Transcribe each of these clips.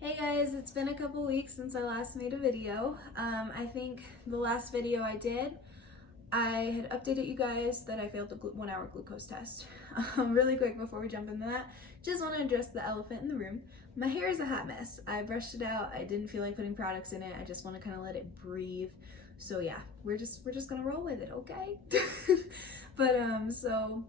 Hey guys, it's been a couple weeks since I last made a video. I think the last video I did, I had updated you guys that I failed the 1 hour glucose test. Really quick before we jump into that, just want to address the elephant in the room. My hair is a hot mess. I brushed it out. I didn't feel like putting products in it. I just want to kind of let it breathe. So yeah, we're just gonna roll with it, okay? So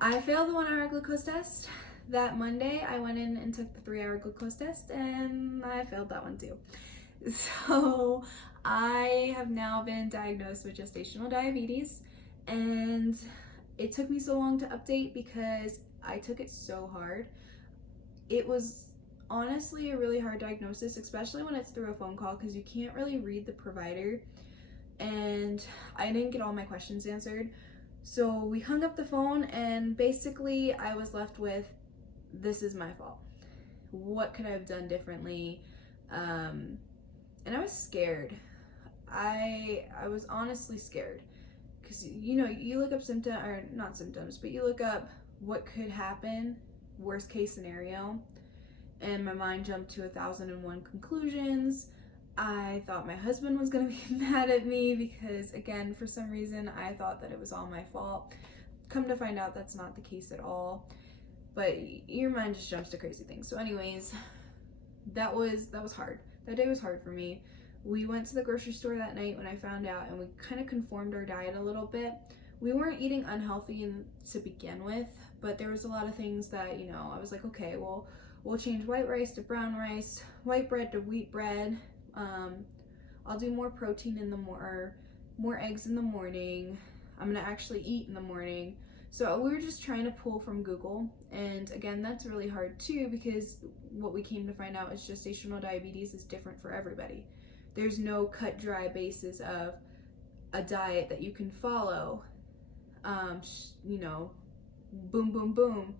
I failed the 1 hour glucose test. That Monday, I went in and took the 3 hour glucose test and I failed that one too. So I have now been diagnosed with gestational diabetes, and it took me so long to update because I took it so hard. It was honestly a really hard diagnosis, especially when it's through a phone call because you can't really read the provider, and I didn't get all my questions answered. So we hung up the phone and basically I was left with, this is my fault. What could I have done differently? And I was scared. I was honestly scared because you look up symptoms, or not symptoms, but you look up what could happen, worst case scenario, and my mind jumped to 1,001 conclusions. I thought my husband was gonna be mad at me because, again, for some reason I thought that it was all my fault. Come to find out that's not the case at all. But your mind just jumps to crazy things. So anyways, that was hard. That day was hard for me. We went to the grocery store that night when I found out, and we kind of conformed our diet a little bit. We weren't eating unhealthy to begin with, but there was a lot of things that, I was like, okay, well, we'll change white rice to brown rice, white bread to wheat bread. I'll do more protein in the more eggs in the morning. I'm gonna actually eat in the morning. So we were just trying to pull from Google, and again, that's really hard too because what we came to find out is gestational diabetes is different for everybody. There's no cut dry basis of a diet that you can follow, boom, boom, boom,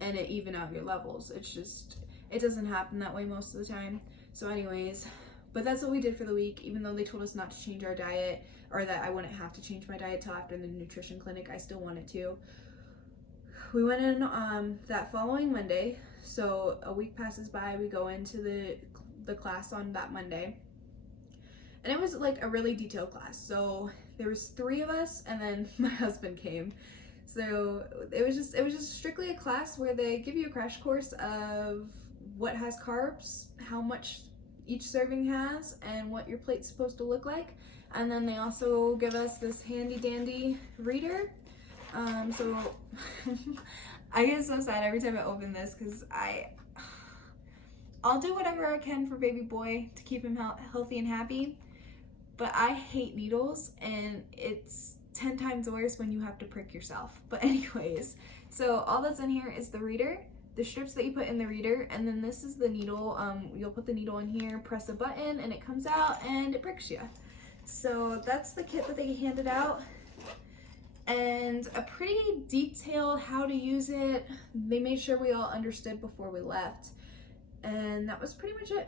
and it even out your levels. It doesn't happen that way most of the time. So anyways, but that's what we did for the week. Even though they told us not to change our diet, or that I wouldn't have to change my diet till after the nutrition clinic, I still wanted to. We went in that following Monday, so a week passes by, we go into the class on that Monday, and it was like a really detailed class. So there was 3 of us, and then my husband came. So it was just strictly a class where they give you a crash course of what has carbs, how much each serving has, and what your plate's supposed to look like. And then they also give us this handy dandy reader. So I get so sad every time I open this because I'll do whatever I can for baby boy to keep him healthy and happy, but I hate needles, and it's 10 times worse when you have to prick yourself. But anyways, so all that's in here is the reader, the strips that you put in the reader, and then this is the needle. You'll put the needle in here, press a button, and it comes out and it pricks you. So that's the kit that they handed out, and a pretty detailed how to use it. They made sure we all understood before we left, and that was pretty much it.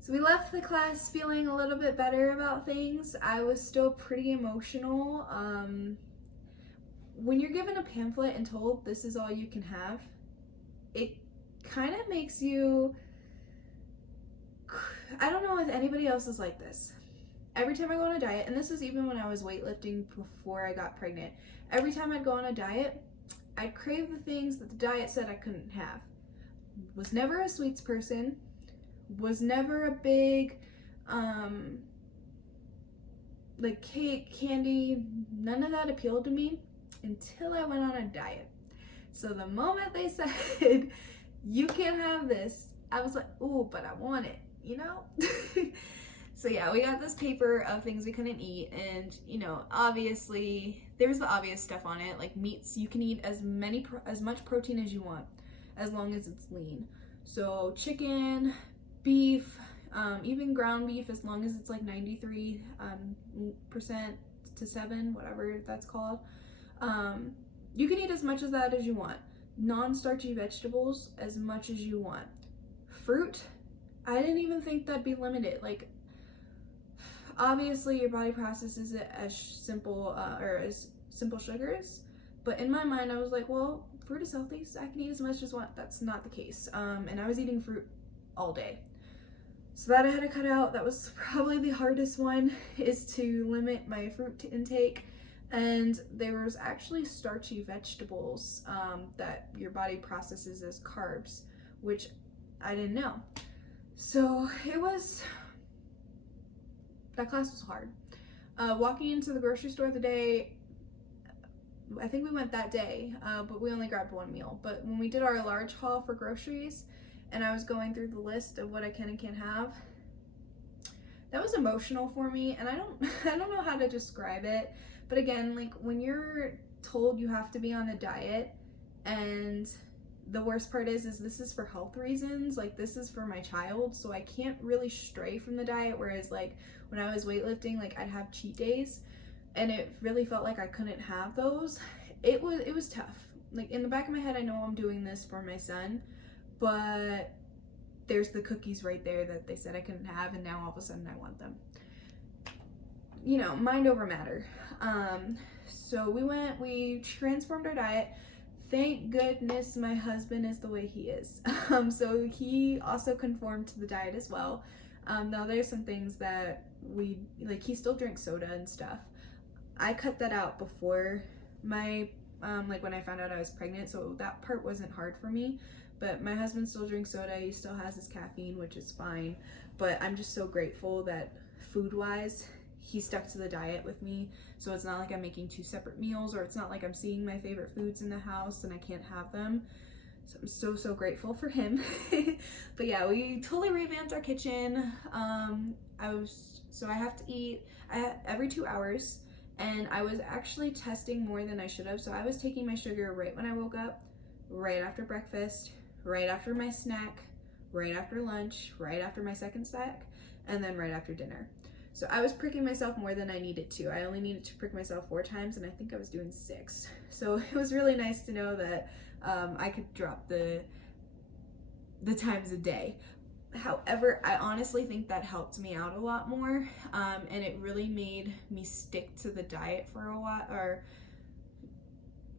So we left the class feeling a little bit better about things. I was still pretty emotional. When you're given a pamphlet and told this is all you can have, it kind of makes you, I don't know if anybody else is like this. Every time I go on a diet, and this is even when I was weightlifting before I got pregnant, every time I'd go on a diet, I'd crave the things that the diet said I couldn't have. Was never a sweets person, was never a big, like cake, candy, none of that appealed to me until I went on a diet. So the moment they said, you can't have this, I was like, ooh, but I want it, So yeah, we got this paper of things we couldn't eat, and obviously there was the obvious stuff on it, like meats. You can eat as much protein as you want, as long as it's lean. So chicken, beef, even ground beef, as long as it's like 93% to 7, whatever that's called. You can eat as much of that as you want. Non-starchy vegetables, as much as you want. Fruit, I didn't even think that'd be limited. Like, obviously your body processes it as simple sugars, but in my mind I was like, well, fruit is healthy, so I can eat as much as I want. That's not the case. And I was eating fruit all day. So that I had to cut out. That was probably the hardest one, is to limit my fruit intake. And there was actually starchy vegetables that your body processes as carbs, which I didn't know. So that class was hard. Walking into the grocery store the day, I think we went that day, but we only grabbed one meal. But when we did our large haul for groceries, and I was going through the list of what I can and can't have, that was emotional for me, and I don't know how to describe it. But again, like when you're told you have to be on a diet, and the worst part is this is for health reasons, like this is for my child, so I can't really stray from the diet. Whereas like when I was weightlifting, like I'd have cheat days, and it really felt like I couldn't have those. It was tough. Like in the back of my head, I know I'm doing this for my son, but there's the cookies right there that they said I couldn't have, and now all of a sudden I want them. You know, mind over matter. So we transformed our diet. Thank goodness my husband is the way he is. So he also conformed to the diet as well. Now there's some things that he still drinks soda and stuff. I cut that out before my, when I found out I was pregnant, so that part wasn't hard for me. But my husband still drinks soda, he still has his caffeine, which is fine. But I'm just so grateful that food-wise, he stuck to the diet with me. So it's not like I'm making 2 separate meals, or it's not like I'm seeing my favorite foods in the house and I can't have them. So I'm so grateful for him. But yeah, we totally revamped our kitchen. I have to eat every 2 hours, and I was actually testing more than I should have. So I was taking my sugar right when I woke up, right after breakfast, right after my snack, right after lunch, right after my second snack, and then right after dinner. So I was pricking myself more than I needed to. I only needed to prick myself 4 times, and I think I was doing 6. So it was really nice to know that I could drop the times a day. However, I honestly think that helped me out a lot more, and it really made me stick to the diet for a while, or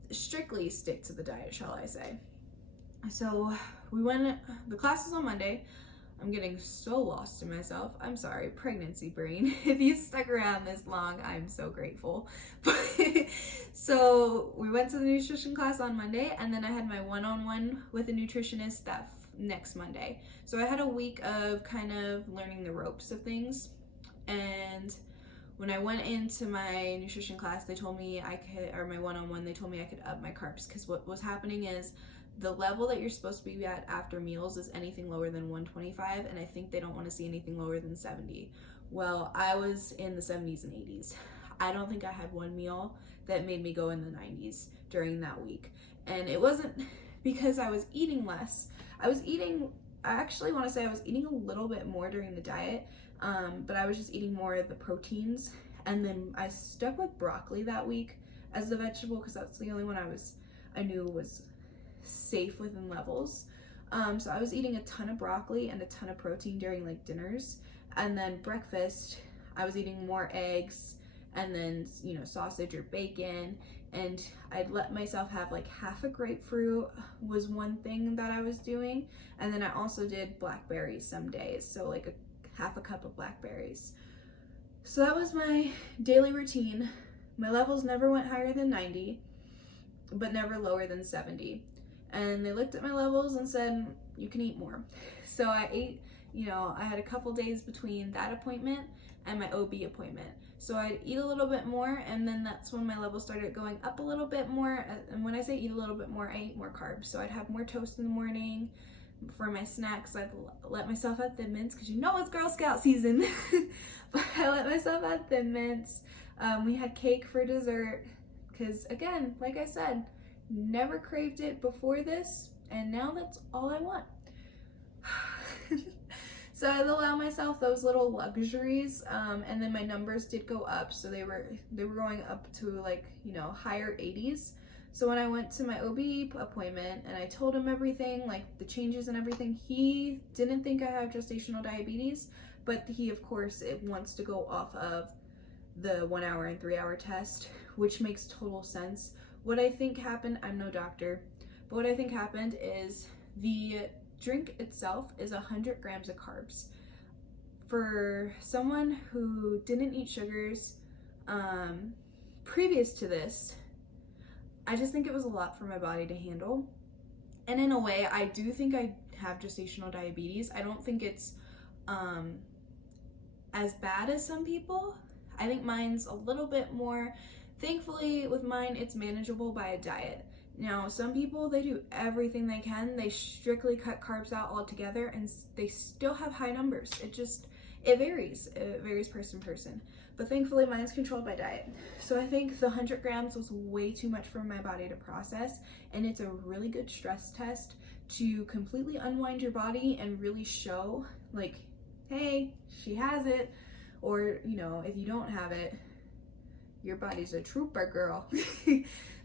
strictly stick to the diet, shall I say. So the class is on Monday. I'm getting so lost in myself. I'm sorry, pregnancy brain. If you stuck around this long, I'm so grateful. So we went to the nutrition class on Monday, and then I had my one-on-one with a nutritionist that next Monday. So I had a week of kind of learning the ropes of things. And when I went into my nutrition class, they told me my one-on-one, they told me I could up my carbs, because what was happening is the level that you're supposed to be at after meals is anything lower than 125, and I think they don't want to see anything lower than 70. Well, I was in the 70s and 80s. I don't think I had one meal that made me go in the 90s during that week. And it wasn't because I was eating less. I actually want to say I was eating a little bit more during the diet, but I was just eating more of the proteins. And then I stuck with broccoli that week as the vegetable, because that's the only one I knew was safe within levels. So I was eating a ton of broccoli and a ton of protein during like dinners, and then breakfast I was eating more eggs, and then sausage or bacon, and I'd let myself have like half a grapefruit was one thing that I was doing, and then I also did blackberries some days, so like half a cup of blackberries. So that was my daily routine. My levels never went higher than 90, but never lower than 70. And they looked at my levels and said, you can eat more. So I ate, I had a couple days between that appointment and my OB appointment. So I'd eat a little bit more, and then that's when my levels started going up a little bit more. And when I say eat a little bit more, I eat more carbs. So I'd have more toast in the morning. For my snacks, I'd let myself have Thin Mints, because it's Girl Scout season. But I let myself have Thin Mints. We had cake for dessert, because again, like I said, never craved it before this, and now that's all I want. So I'd allow myself those little luxuries, and then my numbers did go up, so they were going up to like higher 80s. So when I went to my OB appointment and I told him everything, like the changes and everything, he didn't think I have gestational diabetes, but he of course wants to go off of the 1 hour and 3 hour test, which makes total sense. What I think happened, I'm no doctor, But what I think happened is the drink itself is 100 grams of carbs. For someone who didn't eat sugars previous to this, I just think it was a lot for my body to handle. And in a way, I do think I have gestational diabetes. I don't think it's as bad as some people. I think mine's a little bit more, thankfully with mine, it's manageable by a diet. Now, some people, they do everything they can. They strictly cut carbs out altogether and they still have high numbers. It varies. It varies person to person. But thankfully, mine's controlled by diet. So I think the 100 grams was way too much for my body to process. And it's a really good stress test to completely unwind your body and really show, like, hey, she has it. Or, you know, if you don't have it, your body's a trooper, girl.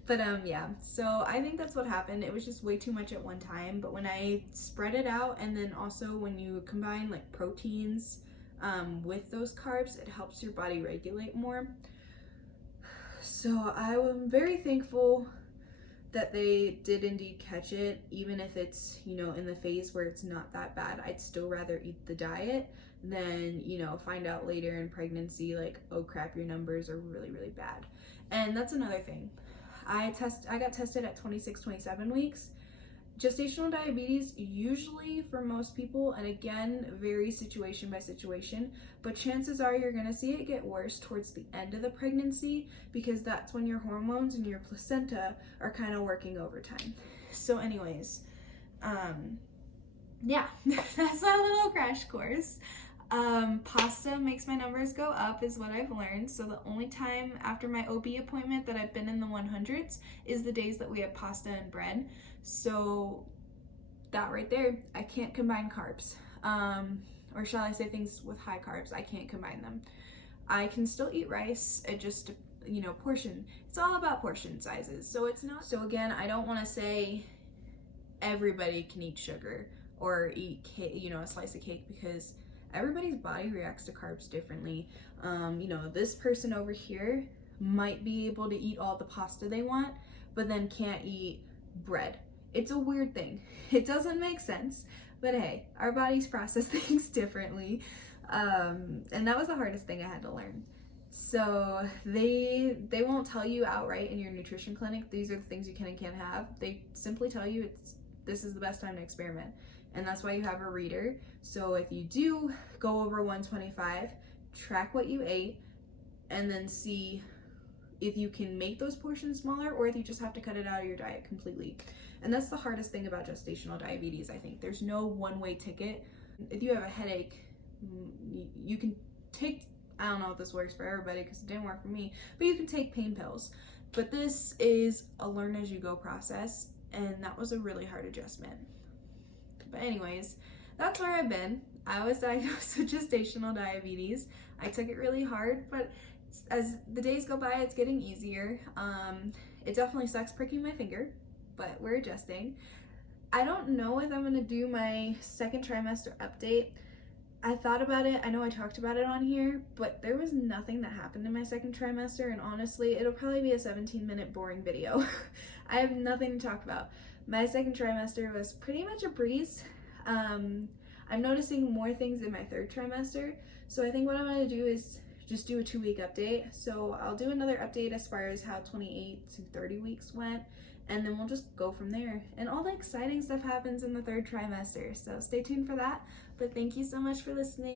But yeah, so I think that's what happened. It was just way too much at one time. But when I spread it out, and then also when you combine like proteins with those carbs, it helps your body regulate more. So I am very thankful that they did indeed catch it, even if it's, you know, in the phase where it's not that bad. I'd still rather eat the diet than, you know, find out later in pregnancy, like, oh crap, your numbers are really, really bad. And that's another thing. I got tested at 26, 27 weeks. Gestational diabetes usually for most people, and again, varies situation by situation, but chances are you're gonna see it get worse towards the end of the pregnancy because that's when your hormones and your placenta are kind of working overtime. So anyways, yeah, that's my little crash course. Pasta makes my numbers go up is what I've learned. So the only time after my OB appointment that I've been in the 100s is the days that we have pasta and bread. So that right there, I can't combine carbs. Or shall I say things with high carbs, I can't combine them. I can still eat rice, it just, you know, portion. It's all about portion sizes. So it's not, so again, I don't want to say everybody can eat sugar or eat cake, you know, a slice of cake, because everybody's body reacts to carbs differently. You know, this person over here might be able to eat all the pasta they want, but then can't eat bread. It's a weird thing. It doesn't make sense, but hey, our bodies process things differently. And that was the hardest thing I had to learn. So they won't tell you outright in your nutrition clinic, these are the things you can and can't have. They simply tell you this is the best time to experiment. And that's why you have a reader. So if you do go over 125, track what you ate and then see if you can make those portions smaller or if you just have to cut it out of your diet completely. And that's the hardest thing about gestational diabetes, I think. There's no one-way ticket. If you have a headache, you can take, I don't know if this works for everybody because it didn't work for me, but you can take pain pills. But this is a learn as you go process, and that was a really hard adjustment. But anyways, that's where I've been. I was diagnosed with gestational diabetes. I took it really hard, but as the days go by, it's getting easier. It definitely sucks pricking my finger, but we're adjusting. I don't know if I'm gonna do my second trimester update. I thought about it, I know I talked about it on here, but there was nothing that happened in my second trimester, and honestly, it'll probably be a 17-minute boring video. I have nothing to talk about. My second trimester was pretty much a breeze. I'm noticing more things in my third trimester, so I think what I'm gonna do is just do a 2-week update. So I'll do another update as far as how 28 to 30 weeks went, and then we'll just go from there. And all the exciting stuff happens in the third trimester, so stay tuned for that. But thank you so much for listening.